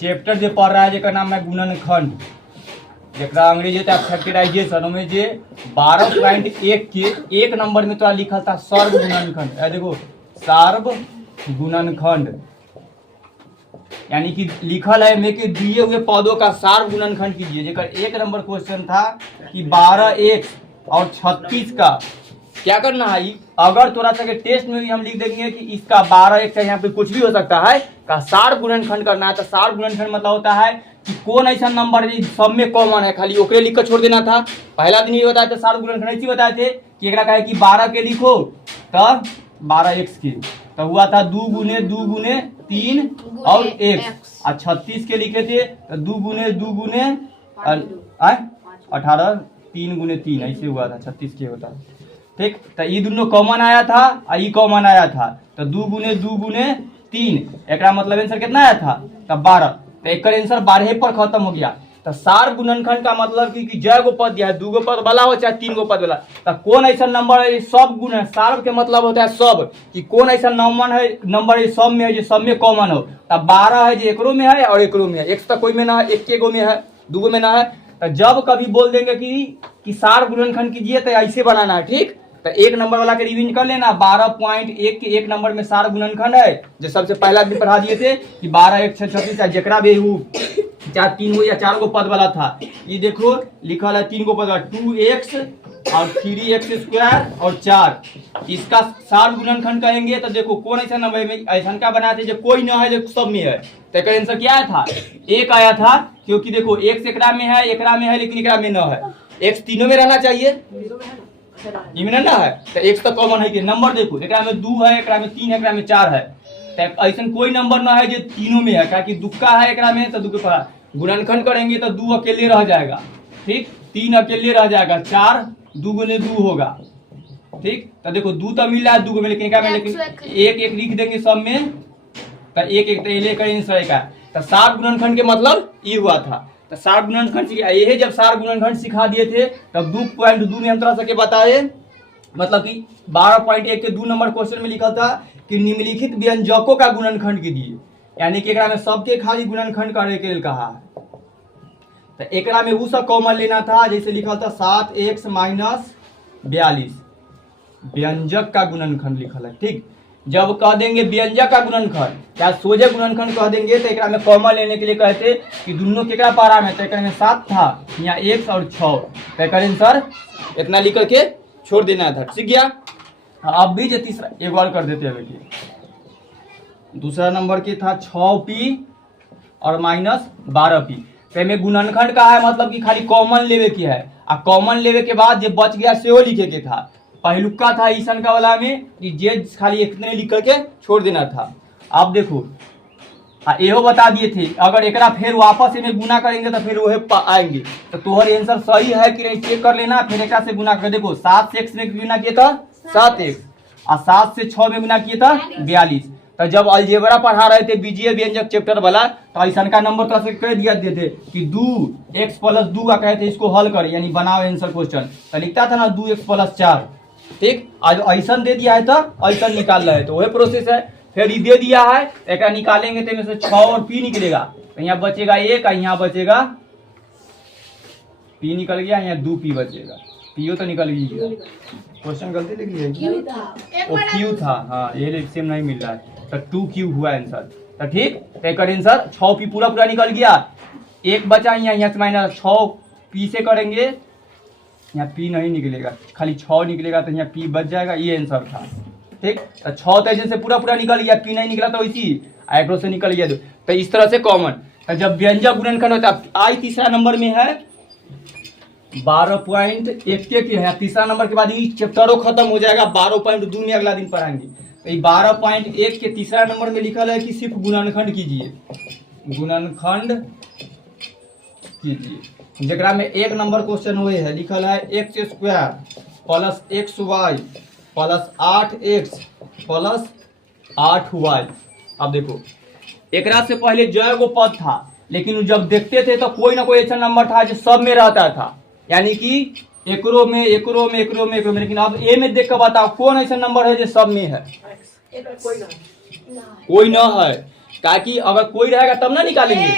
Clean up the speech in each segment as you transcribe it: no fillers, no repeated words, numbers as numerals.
Chapter जो पढ़ रहा है जेकर नाम है गुणनखंड, जरा अंग्रेजी फैक्टराइजेशन में जे 12.1 के 1 नंबर में तो लिखा था सर्व गुणनखंड। देखो सर्व गुणनखंड यानी कि लिखल है में के दिए हुए पदों का सार्व गुणनखंड कीजिए। जेकर 1 नंबर क्वेश्चन था कि 12x और 36 का क्या करना है। अगर थोड़ा सा के टेस्ट में भी हम लिख देंगे कि इसका 12x यहाँ पे कुछ भी हो सकता है का सार्व गुणनखंड करना है, तो सार्व गुणनखंड मतलब होता है कि कौन ऐसा नंबर है सब में कॉमन है, खाली ओकरे लिख कर छोड़ देना था। पहला दिन ये बताया था सार्व गुणनखंड ऐसे बताए थे कि एक कहे कि 12 के लिखो तब 12x के, तो हुआ था 2 गुने 3 और x, और 36 के लिखे थे तो 2 गुने 18 3 गुने 3 ऐसे हुआ था 36 के होता। ठीक, तो ये दोनों कॉमन आया था और ये कॉमन आया था, तो 2 गुने 3 एक मतलब आंसर कितना आया था तब 12, तो एक आंसर 12 पर खत्म हो गया। तो सार गुणनखंड का मतलब कि जय गो पद दिया है, 2 गो पद वाला हो चाहे 3 गो पद वाला, तो कौन ऐसा नंबर है सब गुण है। सार्व के मतलब होता है सब, कि कौन ऐसा नंबर है सब में है जो सब में कॉमन हो। तब 12 है जो एकरो में है और एकरो में है, एक तो कोई में ना है, एक गो में है, 2 गो में ना है। तो जब कभी बोल देंगे कि सार गुणनखंड कीजिए तो ऐसे बनाना है। ठीक, तो 1 नंबर वाला के रिवीजन कर लेना। 12.1 के 1 नंबर में सार गुणनखंड है, जो सबसे पहला भी पढ़ा दिए थे कि 12 1 6 36 है, जकरा भी चाहे 3 गो या 4 गो पद वाला था। ये देखो लिखल है 3 गो पद वाला 2x और 3x स्क्वायर और 4, इसका सार गुणनखंड कहेंगे। तो देखो कौन ऐसा नंबर में ऐसा का बनाते जो कोई ना है जो सब में है, तो एक आंसर क्या आया था 1 आया था, क्योंकि देखो x एकरा में है लेकिन एकरा में न है, x तीनों में रहना चाहिए, इनमें ना है, तो x तो कॉमन है कि नंबर देखो एकरा में 2 है, एकरा में 3 है, एकरा में 4 है, तो ऐसा कोई नंबर ना है जो तीनों में है, क्योंकि दुक्का है एकरा में तो दुक्का पर गुणनखंड करेंगे तो 2 अकेले रह जाएगा। ठीक, 3 अकेले रह जाएगा, 4 2 गुने 2 होगा। ठीक, तो देखो 2 तो मिल रहा है 2 को में, लेकिन क्या में लेकिन एक लिख देंगे सब में, तो एक तो ले कर आंसर का। तो सार गुणनखंड के मतलब ये हुआ था। तो सार गुणनखंड ये जब सार गुणनखंड सिखा दिए थे तब 2.2 में हम तरह से बताए, मतलब कि 12.1 के 2 नंबर क्वेश्चन में लिखा था कि निम्नलिखित व्यंजकों का गुणनखंड कीजिए, यानी कि एकरा में सबके खाली गुणनखंड करे के लिए कहा है। तो एकरा में वो सब कॉमन लेना था, जैसे लिखा था 7x - 42 व्यंजक का गुणनखंड लिखा है। ठीक, जब कह देंगे व्यंजक का गुणनखंड या सोझे गुणनखंड कह देंगे तो एकरा में कॉमन लेने के लिए कहते कि दोनों केकरा पारा में, तो एकरा में 7 था, यहाँ x और 6, तो एक आंसर इतना लिख करके छोड़ देना था। सीख गया। अब भी जो तीसरा एक बार कर देते हैं बेटी, दूसरा नंबर के था 6p और -12p, तो में गुणनखंड का है मतलब कि खाली कॉमन लेवे की है, और कॉमन लेवे के बाद जो बच गया सेहो लिखे के था। पहलुका था ईसन का वाला में कि जे खाली इतने लिख करके छोड़ देना था। अब देखो एहो बता दिए थे अगर एकरा फिर वापस में गुना करेंगे तो फिर वही आएंगे, तो तुम्हारी आंसर सही है कि नहीं चेक कर लेना। फिर एकरा से गुना कर, देखो 7 से x में गुना किया था 7x और 7 से 6 में गुना किया था 42। तो जब अलजेब्रा पढ़ा रहे थे बीजीय व्यंजक चैप्टर वाला, तो ऐसा का नंबर तो कह दिया थे कि 2x + 2 का कहते इसको हल कर, यानी बनाओ आंसर क्वेश्चन, तो लिखता था ना 2x + 4। ठीक, आज ऐसा दे दिया है तो ऐसा निकाल रहे हैं, तो वही प्रोसेस है। फिर ये दे दिया है एक निकालेंगे तो इसमें से 6 और p निकलेगा, तो यहाँ बचेगा 1 और यहाँ बचेगा p निकल गया, यहाँ 2p बचेगा, p तो निकल गया। क्वेश्चन गलती लिखी है वो q था, हाँ ये सेम नहीं मिल रहा है, तो 2q हुआ आंसर। तो ठीक, तो एक आंसर 6p पूरा निकल गया, एक बचा यहाँ से -6p से करेंगे, यहाँ p नहीं निकलेगा, खाली 6 निकलेगा, तो यहाँ p बच जाएगा, ये आंसर था। ठीक, तो 6 तो ऐसे पूरा निकल गया, p नहीं निकला तो इसी आइक्रो से निकल गया, तो इस तरह से कॉमन। तो जब व्यंजक गुणनखंड होता है, आज तीसरा नंबर में है 12.1 के है, तीसरा नंबर के बाद ये चैप्टरों खत्म हो जाएगा, 12.2 में अगला दिन पढ़ाएंगे। तो ये 12.1 के तीसरा नंबर में लिखा है कि सिर्फ गुणनखंड कीजिए, गुणनखंड कीजिए, जरा में 1 नंबर क्वेश्चन हुए है, लिखल है x² + xy + 8x + 8y। अब देखो एकरा से पहले जय गो पद था, लेकिन जब देखते थे तो कोई ना कोई ऐसा नंबर था जो सब में रहता था, यानी कि एकरो में, लेकिन अब ए में देख कर बताओ कौन ऐसा नंबर है जो सब में है। कोई ना है, ताकि अगर कोई रहेगा तब ना निकालेंगे,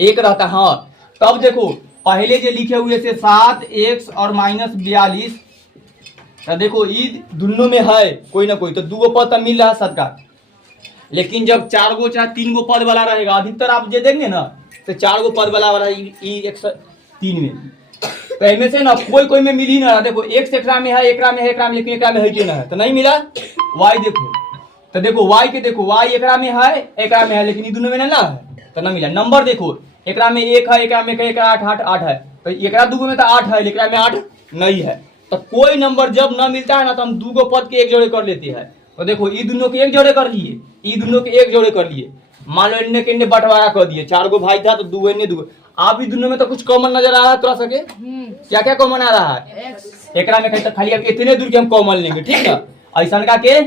एक रहता। हाँ तब देखो पहले जो लिखे हुए से 7x और -42, तो देखो ये दोनों में है कोई ना कोई, तो 2 गो पद तो मिल रहा है सबका। लेकिन जब 4 गो चाहे 3 गो पद वाला रहेगा, अधिकतर आप जो देंगे ना तो 4 गो पद वाला ई 103 में, तो इनमें से ना कोई कोई में मिल ही ना रहा। देखो x एकरा में है, एकरा में है, एकरा में, लेकिन एकरा में है क्यों ना है, तो नहीं मिला। y देखो, तो देखो y के देखो y एकरा में है, एकरा में है, लेकिन ये दोनों में ना है तो ना मिला। नंबर देखो एकरा में 1 है, एकरा में एकरा 8 है, तो एकरा 2 में तो 8 है, लेकिन में 8 नहीं है। तो कोई नंबर जब ना मिलता है ना तो हम 2 गो पद के एक जोड़े कर लेते हैं। तो देखो ये दोनों के एक जोड़े कर लिए, ये दोनों के एक जोड़े कर लिए, मान लो इनने के इनने बंटवारा कर दिए, 4 गो भाई था तो 2 इनने 2। आप ही दोनों में तो कुछ कॉमन नजर आ रहा है थोड़ा सा के, क्या क्या कॉमन आ रहा है एकरा में, तो खाली अब इतने दूर के हम कॉमन लेंगे, ठीक है। ऐसा का के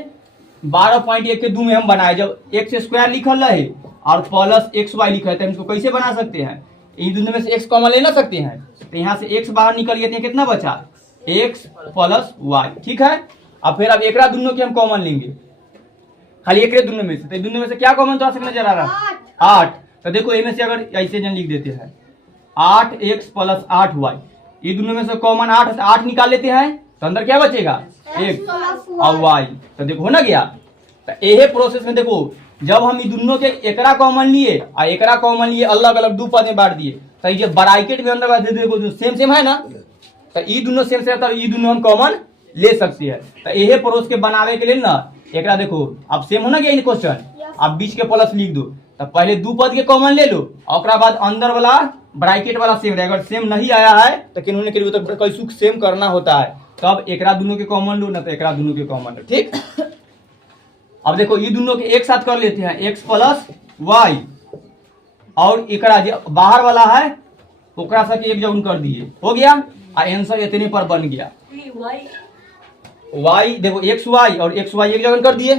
12.1 के 2 में हम बनाए, जब x² लिखल है और प्लस xy लिखा है तो हम इसको कैसे बना सकते हैं, इन दोनों में से x कॉमन ले ना सकते हैं, तो यहाँ से x बाहर निकल गए थे, कितना बचा x प्लस y, ठीक है। अब फिर अब एकरा दोनों के हम कॉमन लेंगे, खाली एक दोनों में से, तो दोनों में से क्या कॉमन तो नजर आ रहा है 8। तो देखो इनमें से अगर ऐसे जन लिख देते हैं 8x प्लस 8y, ये दोनों में से कॉमन 8 है, 8 निकाल लेते हैं तो अंदर क्या बचेगा x और y, तो देखो हो ना गया। तो यही प्रोसेस में देखो जब हम ये दोनों के एकरा कॉमन लिए और एकरा कॉमन लिए, अलग अलग 2 पद में बांट दिए, तो ये ब्रैकेट में अंदर देखो जो सेम सेम है ना, तो ये दोनों सेम से, तो ये दोनों हम कॉमन ले सकते हैं। तो यही प्रोसेस के बनावे के लिए ना एकरा देखो अब सेम होना गया क्वेश्चन, आप बीच के प्लस लिख दो, तो पहले 2 पद के कॉमन ले लो और बाद अंदर वाला ब्रैकेट वाला सेम रहे। अगर सेम नहीं आया है तो किन्होंने के लिए तो कैसे सेम करना होता है, तब एकरा दोनों के कॉमन लो ना तो एकरा दोनों के कॉमन लो, ठीक। अब देखो ये दोनों के एक साथ कर लेते हैं, x प्लस y, और एकरा जो बाहर वाला है ओकरा से एक जगह कर दिए, हो गया और आंसर इतने पर बन गया। y देखो xy और xy एक जगह कर दिए,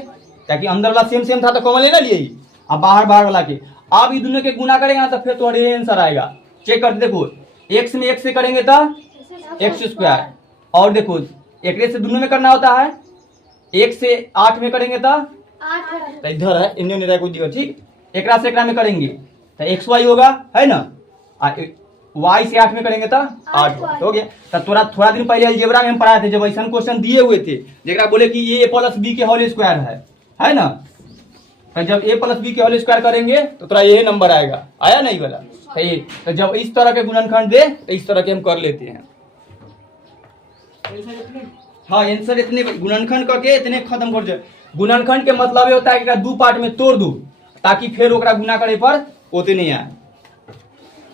ताकि अंदर वाला सेम सेम था तो कॉमन लेना लिए, अब बाहर वाला के अब ये दोनों के गुना करेंगे ना तो फिर तुम्हारे आंसर आएगा। चेक करते देखो x में x से करेंगे तो x², और देखो एक से दोनों में करना होता है, 1 से 8 में करेंगे तो 8 इधर है, इन्हें नहीं कोई दिक्कत, ठीक। एकरा से एकरा में करेंगे तो xy होगा, है ना, y से 8 में करेंगे तो 8 हो गया। तो थोड़ा दिन पहले अलजेब्रा में हम पढ़ाए थे, जब ऐसा क्वेश्चन दिए हुए थे जेकरा बोले कि ये a प्लस b के होल स्क्वायर है ना, तो जब a प्लस b के होल स्क्वायर करेंगे तो थोड़ा यही नंबर आएगा, आया नहीं वाला, तो जब इस तरह के गुणनखंड दे तो इस तरह के हम कर लेते हैं। हाँ आंसर इतने गुणनखंड करके इतने खत्म कर जाए। गुणनखंड के मतलब ये होता है कि 2 पार्ट में तोड़ दो ताकि फिर ओकरा गुना करे पर ओते नहीं आए।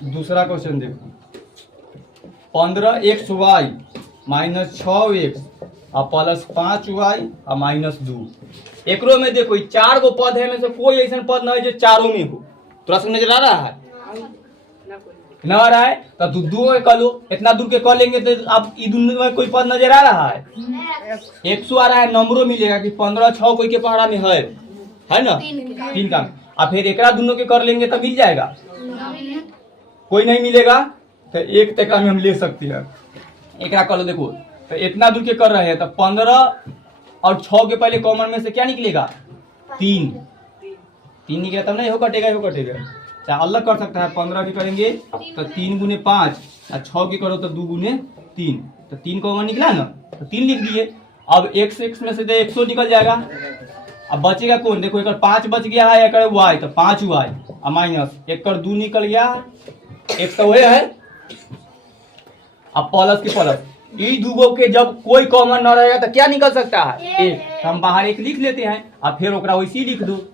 दूसरा क्वेश्चन देखो, 15xy माइनस 6x और प्लस 5y और माइनस 2, एकरो में देखो 4 गो पद है, में से कोई ऐसा पद ना है जो चारों में हो, थोड़ा सा नजर आ रहा है ना आ रहा है, तो 2 कर लो, इतना दूर के कर लेंगे तो अब दोनों में कोई पद नजर आ रहा है, 100 आ रहा है, नंबरों मिलेगा कि 15 6 कोई के पहाड़ा में है ना 3 का, अब फिर एकरा दोनों के कर लेंगे तो मिल जाएगा, कोई नहीं मिलेगा तो 1 तक में हम ले सकते हैं। एकरा कर लो देखो, तो इतना दूर के कर रहे हैं तो 15 और 6 के पहले कॉमन में से क्या निकलेगा 3 निकलेगा, तब नहीं हो कटेगा, चाहे अलग कर सकता है। 15 की करेंगे तो 3 गुने 5 और 6 की करो तो 2 गुने 3, तो 3 कॉमन निकला ना तो 3 लिख दिए। अब x में से 100 निकल जाएगा, अब बचेगा कौन, देखो एक 5 बच गया है, एक y तो 5y और माइनस 1 2 निकल गया, एक तो है, अब प्लस के प्लस, ये 2 गो के जब कोई कॉमन न रहेगा तो क्या निकल सकता है 1, तो हम बाहर 1 लिख लेते हैं और फिर ओकरा वैसे ही लिख दो।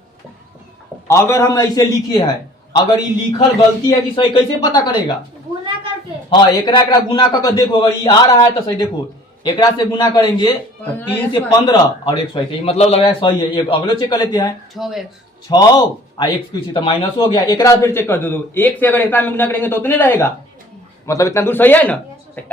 अगर हम ऐसे लिखे हैं, अगर ये लिखल गलती है कि सही कैसे पता करेगा, गुना करके, हाँ एकरा गुना करके देखो, अगर ये आ रहा है तो सही, देखो एकरा से गुना करेंगे तो 3 से 15 और x y, मतलब लग रहा है सही है। एक अगले चेक कर लेते हैं, 6 और x की तो माइनस हो गया, एकरा फिर चेक कर दो, 1 से अगर एकरा में गुना करेंगे तो उतने रहेगा, मतलब इतना दूर सही है ना,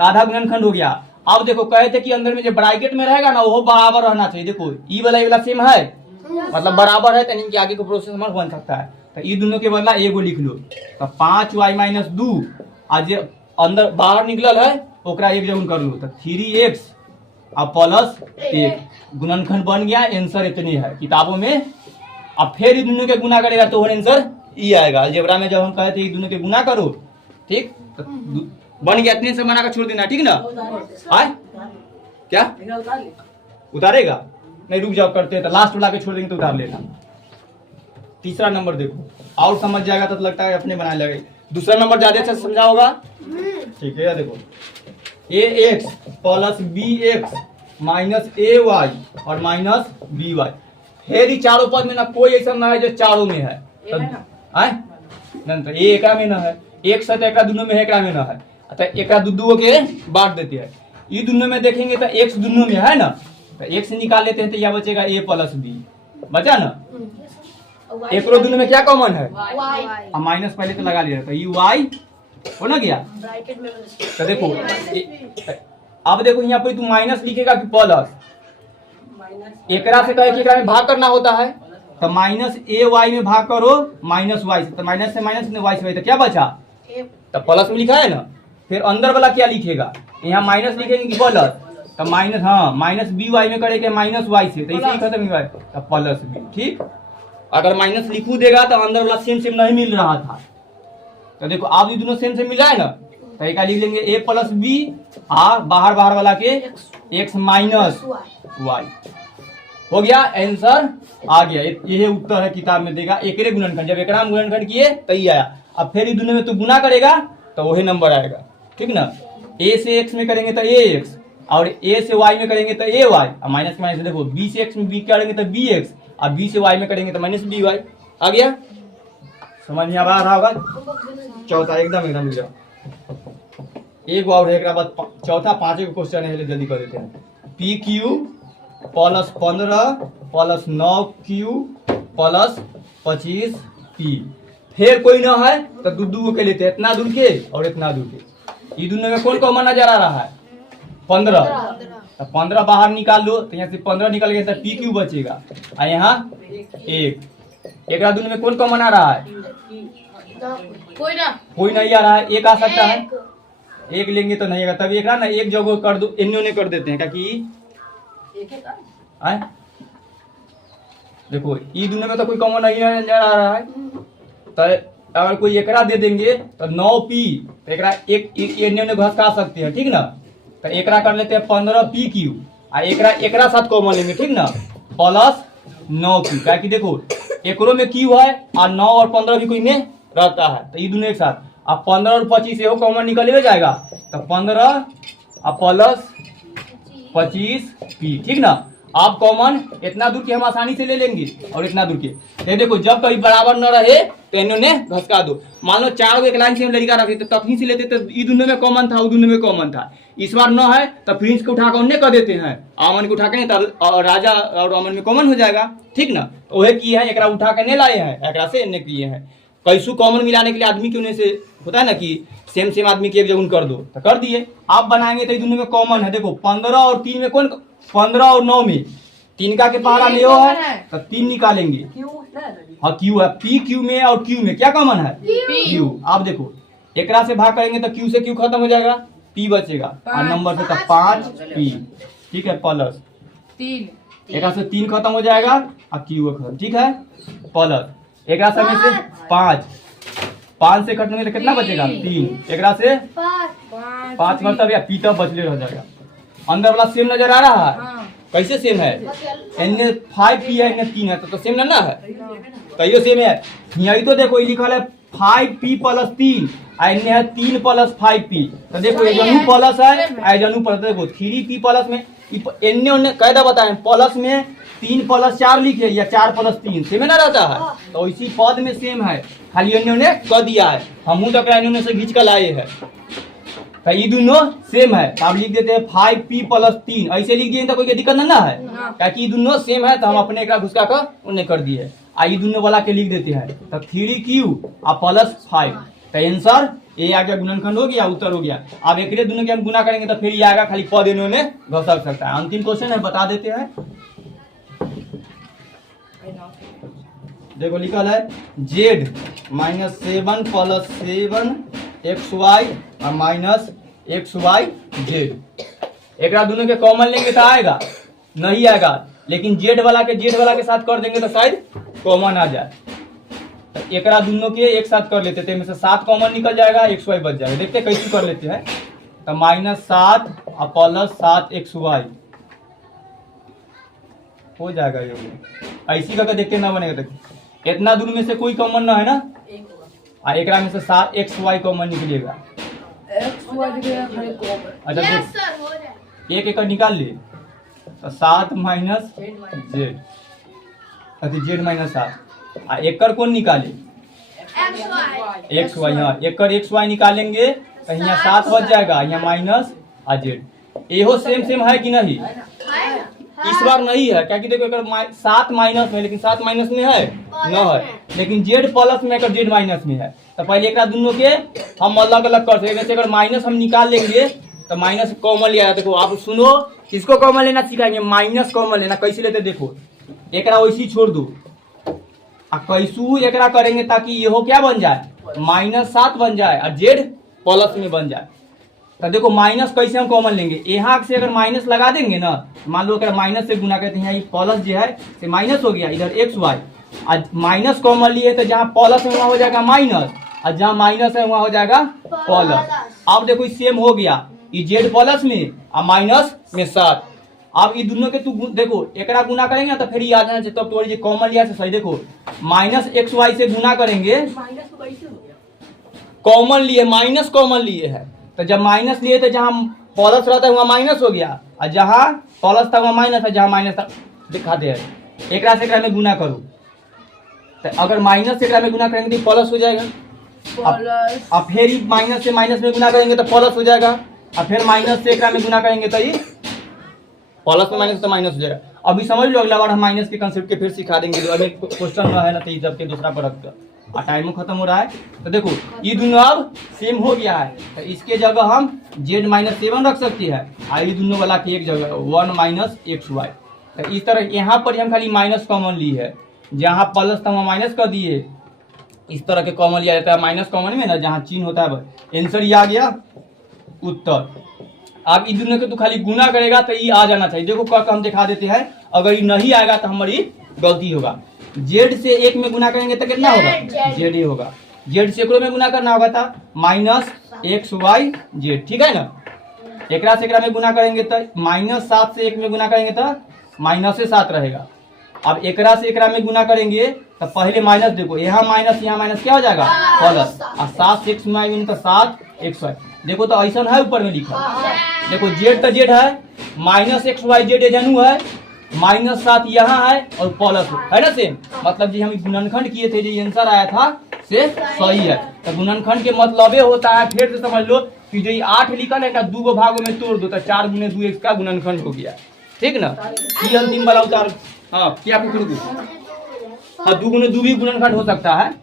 आधा गुणनखंड हो गया। अब देखो कहे थे कि अंदर में जो ब्रैकेट में रहेगा ना वो बराबर रहना चाहिए, देखो ई वाला सेम है, मतलब बराबर है, तो आगे का प्रोसेस हमारा बन सकता है। तो ये दोनों के बदला एगो लिख लो, तो 5y माइनस 2 आज अंदर बाहर निकलल है ओकरा एक जगह कर लो, तो 3x और प्लस 1 गुणनखंड बन गया। आंसर इतने है, किताबों में अब फिर ये दोनों के गुना करेगा तो आंसर ई आएगा। अलजेब्रा में जब हम कहे थे ये दोनों के गुना करो, ठीक, तो बन गया, इतने से बना कर छोड़ देना, ठीक ना। आए क्या उतारेगा? नहीं, रुक जाओ, करते हैं तो लास्ट वाला के छोड़ देंगे तो उतार लेना। तीसरा नंबर देखो, और समझ जाएगा तो लगता है अपने बनाने लगे। दूसरा नंबर ज्यादा अच्छा समझा होगा, ठीक है। देखो A X plus B X minus A Y और माइनस बी वाई। फिर चारों पद में ना कोई ऐसा ना है जो चारों में है, तो ए एकरा में ना है, एक साथ एकरा दोनों में है, एकरा में ना है, तो एकरा दू के बांट देते हैं। ये दोनों में देखेंगे तो एक्स दोनों में है ना, तो एक्स निकाल लेते हैं तो यह बचेगा ए प्लस बी, बचा ना। एक दोनों में क्या कॉमन है? अब माइनस पहले तो लगा लिया, तो ये वाई हो ना गया। तो देखो अब देखो यहाँ पे तू माइनस लिखेगा कि प्लस, एकरा से कहे कि एकरा में भाग करना होता है, तो माइनस ए वाई में भाग करो माइनस वाई से, तो माइनस से माइनस वाई से, तो क्या बचा? तो प्लस में लिखा है ना। फिर अंदर वाला क्या लिखेगा? यहाँ माइनस लिखेंगे कि प्लस, तो माइनस, हाँ माइनस बी वाई में करेंगे माइनस वाई से, तो इसे ही खत्म हुआ, तो प्लस बी, ठीक। अगर माइनस लिखू देगा तो अंदर वाला सेम सेम नहीं मिल रहा था, तो देखो आप ये दोनों सेम सेम मिला है ना, तो एक लिख लेंगे ए प्लस बी, बाहर बाहर वाला के एक्स माइनस वाई, हो गया, आंसर आ गया। ये उत्तर है किताब में देगा एकरे गुणनखंड, जब एकरा में गुणनखंड किए तो ये आया। अब फिर ये दोनों में तो गुना करेगा तो वही नंबर आएगा, ठीक ना। ए से एक्स में करेंगे तो ए एक्स, और ए से वाई में करेंगे तो ए वाई, और माइनस माइनस देखो बी से एक्स में बी करेंगे तो बी एक्स, और बी से वाई में करेंगे तो माइनस बी वाई। आ गया, समझ में आ रहा होगा। चौथा एकदम एकदम मिल जाओ, एक और एक बाद चौथा, पांचों के क्वेश्चन है, जल्दी कर देते हैं। P Q plus 15 plus 9 Q plus 25 P. फिर कोई ना है तो दू के लेते हैं, इतना दूर के और इतना दूर के। ये दोनों में कौन कॉमन नजर आ रहा है? 15, तो 15 बाहर निकाल लो, तो यहाँ से 15 निकल गया तो पी क्यू बचेगा, और यहाँ एक दोनों में कौन कॉमन आ रहा है? कोई नहीं आ रहा है, एक आ सकता है, एक लेंगे तो नहीं आएगा, तब एक ना एक जगह कर दो, इन्होंने कर देते हैं, क्योंकि देखो ये दोनों में तो कोई कॉमन नहीं नजर आ रहा है, तो अगर कोई एकरा दे देंगे तो 9p, तो एकरा एक इन्होंने घसका सकते हैं, ठीक ना। तो एकरा कर लेते हैं 15p क्यू, और एकरा साथ कॉमन लेंगे, ठीक ना, प्लस 9q, क्या कि देखो एकरो में क्यू है और 9 और 15 भी कोई में रहता है, तो ये दोनों एक साथ। अब 15 और 25 एहो कॉमन निकल हो जाएगा, तो 15 और प्लस 25p, ठीक ना। आप कॉमन इतना दूर के हम आसानी से ले लेंगे, और इतना दूर के देखो जब कभी बराबर न रहे तो इन्होंने घसका दो। मान लो 4 एक लाइन से हम लड़का रखे तो तखनी से लेते, तो ये दोनों में कॉमन था, वो दोनों में कॉमन था। इस बार न है तो प्रिंस को उठाकर उन्हें कर देते हैं, आमन को उठाकर तो राजा और अमन में कॉमन हो जाएगा, ठीक ना। वही किए हैं, एकरा उठा के नहीं लाए हैं, एकरा से इन्हें किए हैं। कैसू कॉमन मिलाने के लिए आदमी के उन्हें से होता है ना कि सेम सेम आदमी की एक जगह कर दो, तो कर दिए। आप बनाएंगे तो ये दोनों में कॉमन है, देखो 15 और 3 में कौन, 15 और 9 में 3 का के पहाड़ा ले है तो 3 निकालेंगे, हाँ क्यू है, पी क्यू में और क्यू में क्या कॉमन है? क्यू। आप देखो एकरा से भाग करेंगे तो क्यू से क्यू खत्म हो जाएगा, पी बचेगा, और नंबर से 5p, ठीक है, प्लस 3, एकरा से 3 खत्म हो जाएगा और क्यू खत्म, ठीक है, प्लस एकरा से 5 से कटने तो कितना बचेगा? 3, एकरा से 5 मतलब या पी तब बचले रह जाएगा। अंदर वाला सेम नजर आ रहा है, कैसे सेम है? इन्हें 5p है, इन्हें 3 है, तो सेम ना है, तो ये सेम है। यही तो देखो लिखा है 5p प्लस 3, इन्हें है 3 प्लस 5p, तो देखो ये जनू प्लस है, जनू प्लस, देखो 3p प्लस में इन्हें उन्हें कैदा बताए, प्लस में 3 प्लस 4 लिखे या 4 प्लस 3 सेम ना रहता है, तो इसी पद में सेम है, खाली इन्होंने कह दिया है, हम तक इन्होंने से घींच कर लाए हैं, तो ये दोनों सेम है। तो आप लिख देते हैं 5p प्लस 3, ऐसे लिख दिए तो कोई दिक्कत ना है, क्योंकि ये दोनों सेम है, तो हम अपने एक घुसका कर उन्हें कर दिए। ये दोनों वाला के लिख देते हैं, तो 3q और प्लस 5, तो आंसर ए आ गया, गुणनखंड हो गया, उत्तर हो गया। अब एक दोनों के हम गुना करेंगे तो फिर ये आएगा, खाली पद इन्होंने घसक सकता है। अंतिम क्वेश्चन है, बता देते हैं, देखो लिखल है z -7 प्लस 7xy और माइनस xyz। एक दोनों के कॉमन लेंगे तो आएगा, नहीं आएगा, लेकिन जेड वाला के साथ कर देंगे तो शायद कॉमन आ जाए तो एकरा दोनों के एक साथ कर लेते थे, में से 7 कॉमन निकल जाएगा, XY बच जाएगा। देखते कैसे कर लेते हैं। तो -7 और +7 XY हो जाएगा ये। ऐसी करके देखते ना बनेगा। तो इतना दूर में से कोई कॉमन ना है ना, और एक में से 7 XY कॉमन निकलेगा। अच्छा देख, एक एक निकाल लिए तो 7 माइनस Z, अति Z माइनस 7, और एकड़ कौन निकाले XY। हाँ, एकड़ XY निकालेंगे तो यहाँ 7 बच जाएगा, यहाँ माइनस और Z। एहो सेम सेम है कि नहीं? इस बार नहीं है, क्या कि देखो अगर 7 माइनस में, लेकिन 7 माइनस में है न है, लेकिन Z प्लस में अगर Z माइनस में है तो पहले एक दोनों के हम अलग अलग कर सकते। जैसे अगर माइनस हम निकाल लेंगे तो माइनस कॉमन लिया। देखो आप सुनो, किसको कॉमन लेना सिखाएंगे? माइनस कॉमन लेना। कैसे लेते देखो, एक वैसी छोड़ दो, कैसू एक करेंगे ताकि ये हो क्या बन जाए, -7 बन जाए और Z प्लस में बन जाए। तो देखो माइनस कैसे हम कॉमन लेंगे, यहाँ से अगर माइनस लगा देंगे ना, मान लो अगर माइनस से गुना करते हैं, ये प्लस जो है से माइनस हो गया, इधर XY, आज माइनस कॉमन लिए तो जहाँ प्लस है वहाँ हो जाएगा माइनस, और जहाँ माइनस है वहाँ हो जाएगा प्लस। अब देखो सेम हो गया, ये Z प्लस में और माइनस में 7। अब ये दोनों के तू देखो एक गुना करेंगे तो फिर ये आ जाना चाहिए, तब तो कॉमन लिया से सही। देखो -XY से गुना करेंगे, कॉमन लिए, माइनस कॉमन लिए है, तो जब माइनस लिए तो जहाँ प्लस रहता है वहाँ माइनस हो गया, और जहाँ प्लस था वहाँ माइनस है, जहाँ माइनस था दिखाते हैं। एक से एक में गुना करो, तो अगर माइनस से एक में गुना करेंगे तो प्लस हो जाएगा, अब फिर माइनस से माइनस में गुना करेंगे तो प्लस हो जाएगा, और फिर माइनस से एक में गुना करेंगे तो ये प्लस में माइनस तो माइनस हो जाएगा। अभी समझ लो, अगला बार हम माइनस के कंसेप्ट के फिर सिखा देंगे। अगर क्वेश्चन में है ना तो जब के दूसरा पर रख और टाइम खत्म हो रहा है। तो देखो ये दोनों अब सेम हो गया है, तो इसके जगह हम Z -7 रख सकते हैं, और ये दोनों वाला की एक जगह 1 -XY। तो इस तरह यहाँ पर हम खाली माइनस कॉमन ली है, जहाँ प्लस था वहाँ माइनस कर दिए। इस तरह के कॉमन लिया जाता है माइनस कॉमन में ना, जहाँ चिन्ह होता है। आंसर ये आ गया उत्तर। आप इन दोनों के तो खाली गुना करेगा तो ये आ जाना चाहिए। देखो क्या हम दिखा देते हैं, अगर ये नहीं आएगा तो हमारी गलती होगा। Z से 1 में गुना करेंगे तो कितना होगा, Z ही होगा। Z सैकड़ों में गुना करना होगा था -XY Z, ठीक है ना। एकरा से एकरा में गुना करेंगे तो -7 से 1 में गुना करेंगे तो -7 रहेगा। अब एकरा से एकरा में गुना करेंगे तो पहले माइनस, देखो यहाँ माइनस क्या हो जाएगा प्लस, और 7 से 1 में तो 7XY। देखो तो ऐसा है ऊपर में लिखा, देखो Z तो Z है, -XYZ जानू है, -7 यहाँ है और प्लस है ना सेम। मतलब जी हम गुणनखंड किए थे, जो आंसर आया था से सही है। तो गुणनखंड के मतलब ये होता है, फिर से समझ लो कि जो 8 लिखा है ना, 2 भागों में तोड़ दो तो 4 × 2 का गुणनखंड हो गया, ठीक ना। ये अंतिम वाला उतार, हाँ क्या पूछ रहे, हाँ 2 × 2 भी गुणनखंड हो सकता है।